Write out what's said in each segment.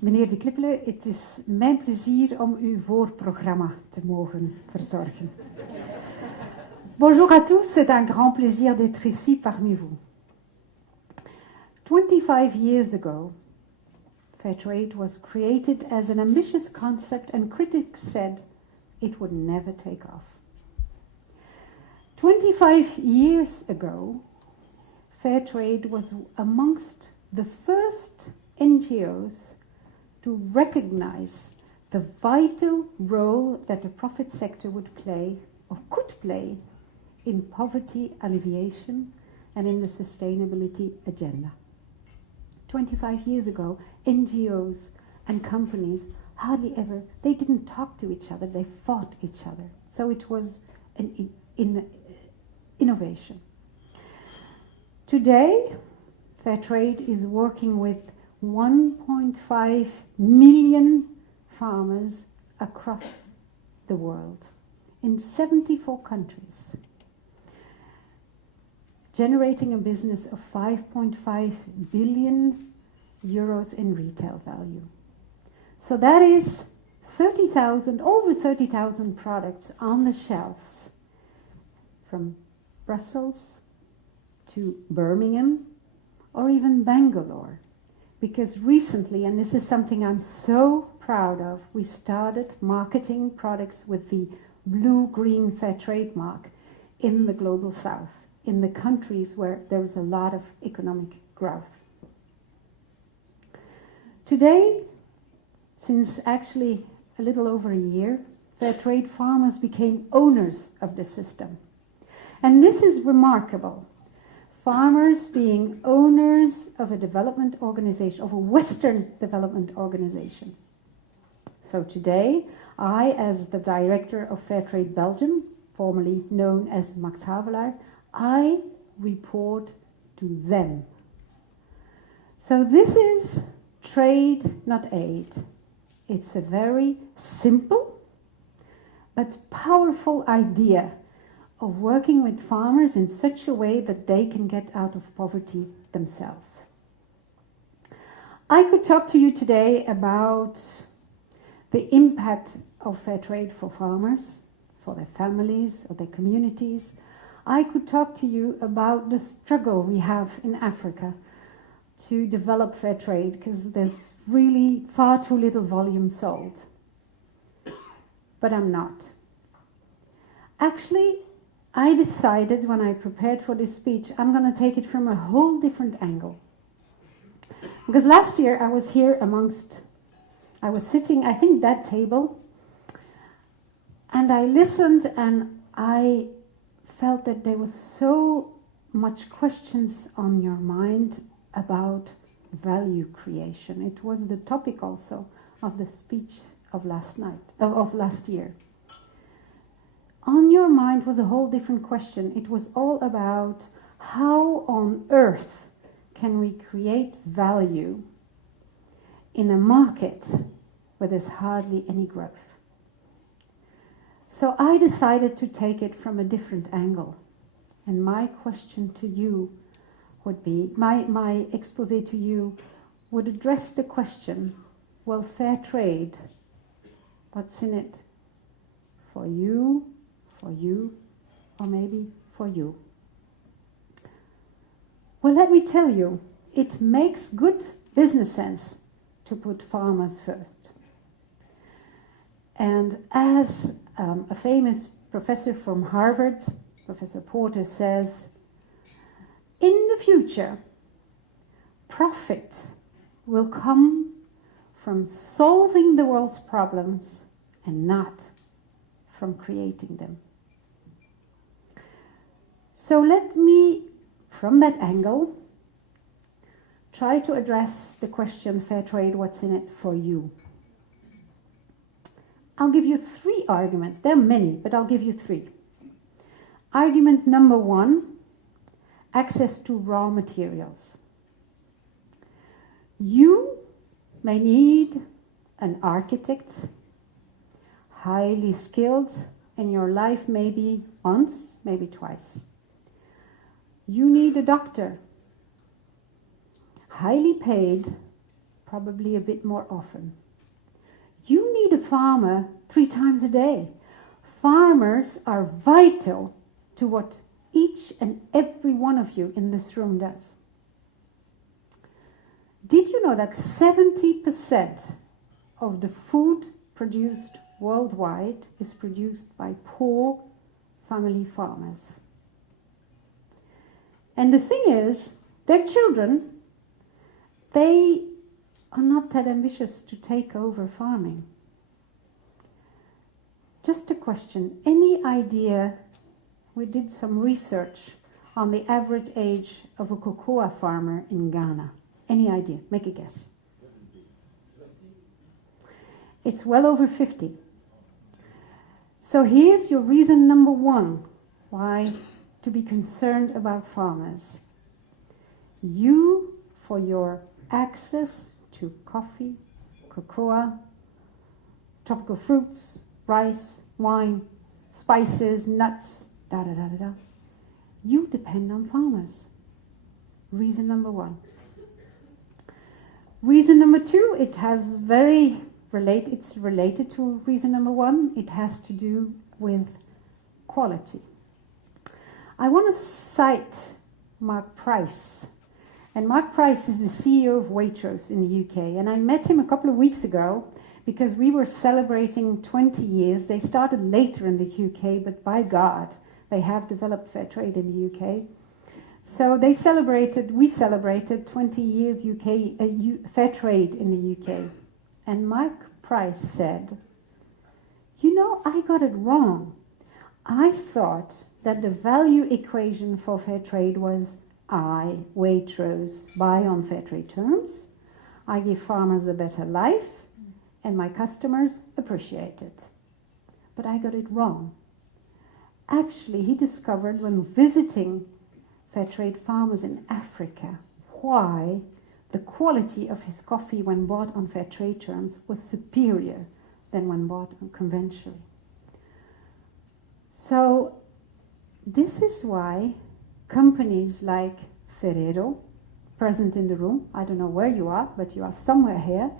Meneer de Klippelen, het is mijn plezier om uw voorprogramma te mogen verzorgen. Bonjour à tous, c'est un grand plaisir d'être ici parmi vous. 25 years ago, Fairtrade was created as an ambitious concept and critics said it would never take off. 25 years ago, Fairtrade was amongst the first NGOs to recognize the vital role that the profit sector would play or could play in poverty alleviation and in the sustainability agenda. 25 years ago, NGOs and companies hardly ever, they didn't talk to each other, they fought each other. So it was an innovation. Today, Fairtrade is working with 1.5 million farmers across the world in 74 countries, generating a business of 5.5 billion euros in retail value. So that is over 30,000 products on the shelves from Brussels to Birmingham or even Bangalore. Because recently, and this is something I'm so proud of, we started marketing products with the blue-green Fairtrade mark in the global south, in the countries where there is a lot of economic growth. Today, since actually a little over a year, Fairtrade farmers became owners of the system. And this is remarkable. Farmers being owners of a development organization, of a Western development organization. So today, I, as the director of Fairtrade Belgium, formerly known as Max Havelaar, I report to them. So this is trade, not aid. It's a very simple but powerful idea of working with farmers in such a way that they can get out of poverty themselves. I could talk to you today about the impact of Fairtrade for farmers, for their families, or their communities. I could talk to you about the struggle we have in Africa to develop Fairtrade, because there's really far too little volume sold. But I'm not. Actually, I decided when I prepared for this speech, I'm going to take it from a whole different angle. Because last year I was here I was sitting, I think, that table, and I listened and I felt that there was so much questions on your mind about value creation. It was the topic also of the speech of last year. On your mind was a whole different question. It was all about how on earth can we create value in a market where there's hardly any growth. So I decided to take it from a different angle. And my question to you would be, my expose to you would address the question, well, fair trade, what's in it for you, or maybe for you? Well, let me tell you, it makes good business sense to put farmers first. And as a famous professor from Harvard, Professor Porter, says, in the future, profit will come from solving the world's problems and not from creating them. So let me, from that angle, try to address the question, fair trade, what's in it for you? I'll give you 3 arguments. There are many, but I'll give you 3. Argument number 1, access to raw materials. You may need an architect, highly skilled in your life, maybe once, maybe twice. You need a doctor, highly paid, probably a bit more often. You need a farmer 3 times a day. Farmers are vital to what each and every one of you in this room does. Did you know that 70% of the food produced worldwide is produced by poor family farmers? And the thing is, their children, they are not that ambitious to take over farming. Just a question, any idea? We did some research on the average age of a cocoa farmer in Ghana. Any idea? Make a guess. It's well over 50. So here's your reason number 1 why to be concerned about farmers. You, for your access to coffee, cocoa, tropical fruits, rice, wine, spices, nuts, you depend on farmers. Reason number 1. Reason number 2, it's related to reason number 1. It has to do with quality. I want to cite Mark Price. And Mark Price is the CEO of Waitrose in the UK. And I met him a couple of weeks ago because we were celebrating 20 years. They started later in the UK, but by God, they have developed Fairtrade in the UK. So we celebrated 20 years Fairtrade in the UK. And Mark Price said, you know, I got it wrong. I thought that the value equation for Fairtrade was I, Waitrose, buy on Fairtrade terms, I give farmers a better life, and my customers appreciate it. But I got it wrong. Actually, he discovered when visiting Fairtrade farmers in Africa why the quality of his coffee when bought on Fairtrade terms was superior than when bought conventionally. So this is why companies like Ferrero, present in the room, I don't know where you are, but you are somewhere here,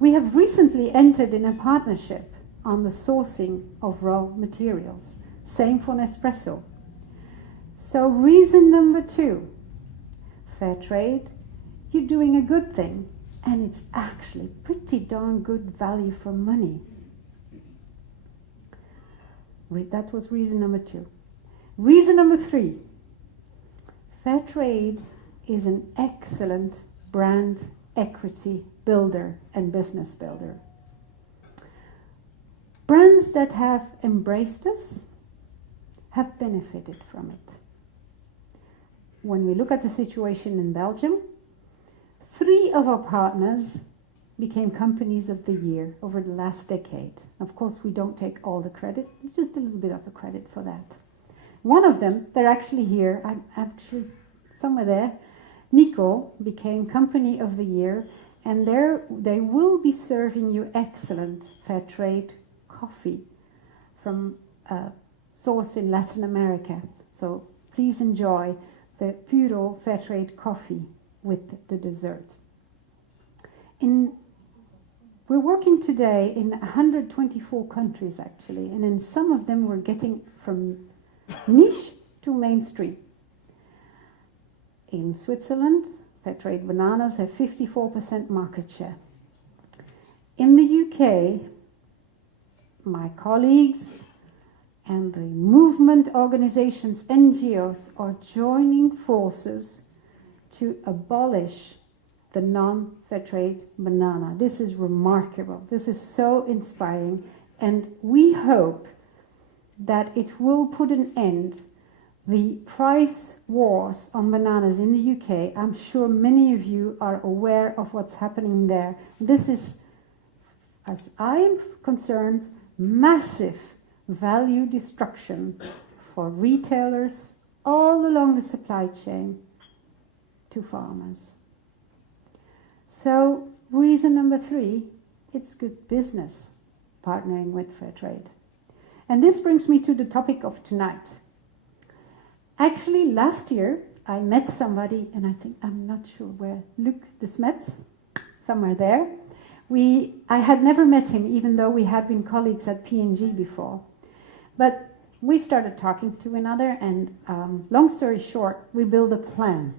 we have recently entered in a partnership on the sourcing of raw materials. Same for Nespresso. So reason number 2, Fairtrade, you're doing a good thing, and it's actually pretty darn good value for money. That was reason number 2. Reason number 3, Fairtrade is an excellent brand equity builder and business builder. Brands that have embraced us have benefited from it. When we look at the situation in Belgium, 3 of our partners became companies of the year over the last decade. Of course, we don't take all the credit, just a little bit of the credit for that. One of them, they're actually here, I'm actually somewhere there, Nico became company of the year, and they will be serving you excellent Fairtrade coffee from a source in Latin America. So please enjoy the Puro Fairtrade coffee with the dessert. We're working today in 124 countries actually, and in some of them we're getting from niche to mainstream. In Switzerland, Fairtrade bananas have 54% market share. In the UK, my colleagues and the movement organizations, NGOs, are joining forces to abolish the non-Fairtrade banana. This is remarkable. This is so inspiring, and we hope that it will put an end the price wars on bananas in the UK. I'm sure many of you are aware of what's happening there. This is, as I am concerned, massive value destruction for retailers all along the supply chain to farmers. So reason number 3, it's good business partnering with Fairtrade. And this brings me to the topic of tonight. Actually, last year I met somebody, and I'm not sure where, Luc de Smet, somewhere there. I had never met him, even though we had been colleagues at P&G before. But we started talking to one another, and long story short, we built a plan.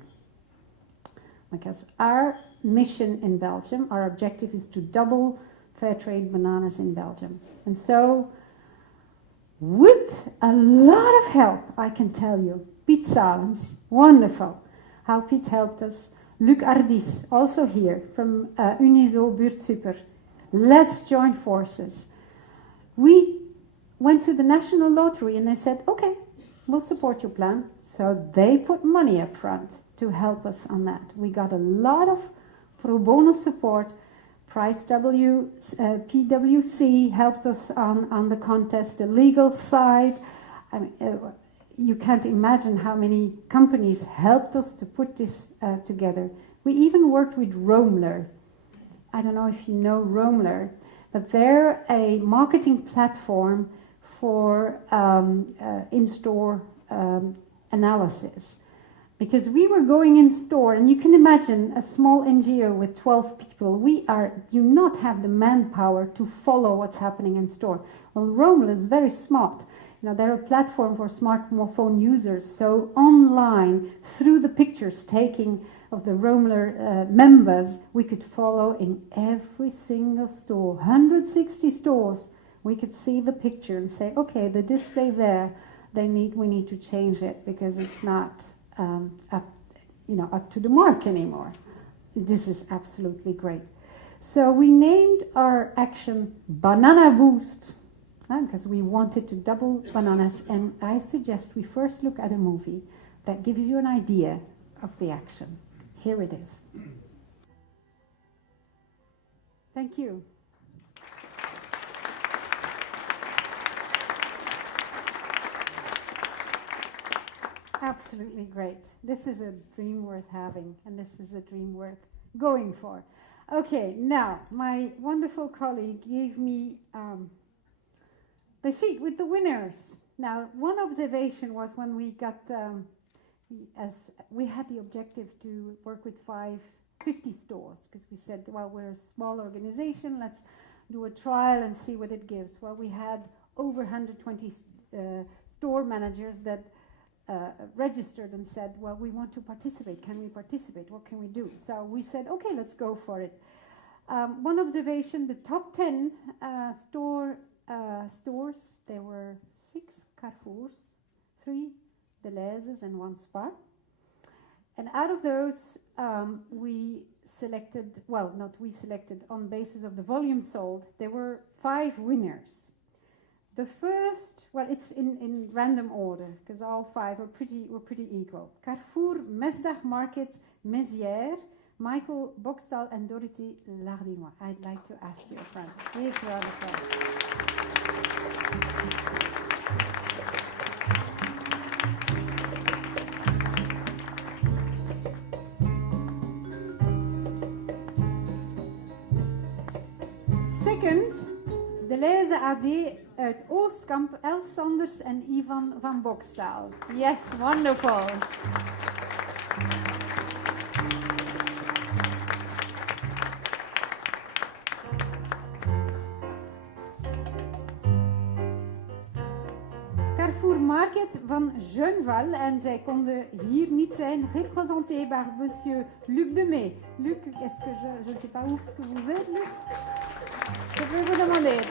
Because our mission in Belgium, our objective is to double Fairtrade bananas in Belgium. And so, with a lot of help, I can tell you, Piet Salens, wonderful, how Piet helped us. Luc Ardis, also here, from Unizo Buurtsuper. Let's join forces. We went to the National Lottery and they said, okay, we'll support your plan. So they put money up front to help us on that. We got a lot of pro bono support. PwC helped us on the contest, the legal side. I mean, you can't imagine how many companies helped us to put this together. We even worked with Roamler. I don't know if you know Roamler, but they're a marketing platform for in-store analysis. Because we were going in store, and you can imagine a small NGO with 12 people, do not have the manpower to follow what's happening in store. Well, Roamler is very smart. You know, they're a platform for smartphone users, so online, through the pictures taking of the Roamler members, we could follow in every single store, 160 stores. We could see the picture and say, okay, the display there, we need to change it because it's not up to the mark anymore. This is absolutely great. So we named our action Banana Boost because we wanted to double bananas, and I suggest we first look at a movie that gives you an idea of the action. Here it is. Thank you. Absolutely great. This is a dream worth having, and this is a dream worth going for. Okay, now, my wonderful colleague gave me the sheet with the winners. Now, one observation was when we got, as we had the objective to work with 50 stores, because we said, well, we're a small organization, let's do a trial and see what it gives. Well, we had over 120 store managers that registered and said, well, we want to participate. Can we participate? What can we do? So we said, okay, let's go for it. One observation, the top 10 stores, there were 6 Carrefours, 3 Deleuze's and 1 Spar. And out of those, we selected, on basis of the volume sold, there were 5 winners. The first, well, it's in random order, because all 5 were pretty equal. Carrefour, Mesdag Market, Mézières, Michael Boxtal, and Dorothy Lardinois. I'd like to ask you a friend. Big round of applause. Second, Deleuze AD uit Oostkamp, Els Sanders en Ivan van Boxtal. Yes, wonderful. Carrefour Market van Jeunval, en zij konden hier niet zijn, représenté par monsieur Luc Demey. Luc, est-ce que je ne sais pas où est-ce que vous êtes, Luc? Je peux vous demander.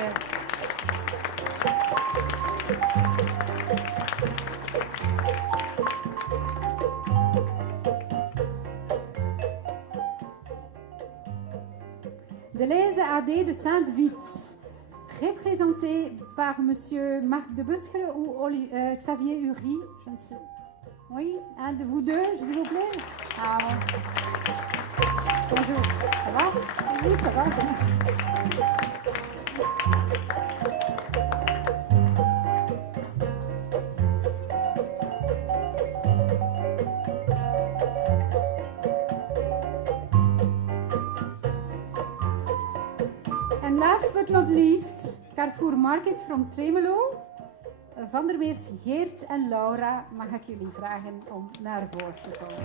Deleuze AD de Sainte-Witte, représenté par monsieur Marc de Buskere ou Xavier Uri, je ne sais. Oui, un de vous deux, s'il vous plaît. Ah, bonjour, ça va? Oui, ça va. And last but not least, Carrefour Market from Tremelo. Van der Meers, Geert en Laura, mag ik jullie vragen om naar voren te komen.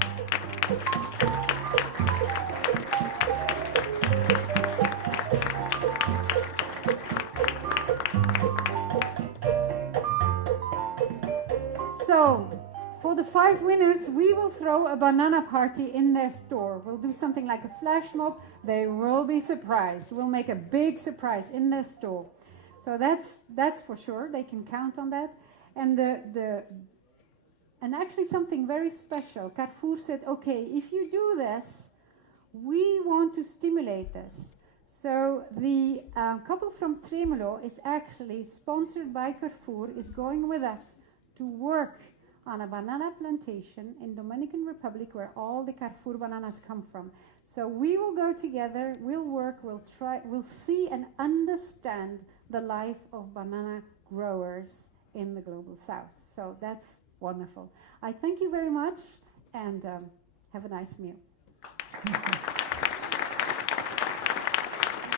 So, for the 5 winners, we will throw a banana party in their store. We'll do something like a flash mob. They will be surprised. We'll make a big surprise in their store. So that's for sure. They can count on that. And and actually something very special. Carrefour said, okay, if you do this, we want to stimulate this. So the couple from Tremolo is actually sponsored by Carrefour, is going with us to work on a banana plantation in Dominican Republic where all the Carrefour bananas come from. So we will go together, we'll work, we'll see and understand the life of banana growers in the Global South. So that's wonderful. I thank you very much and have a nice meal.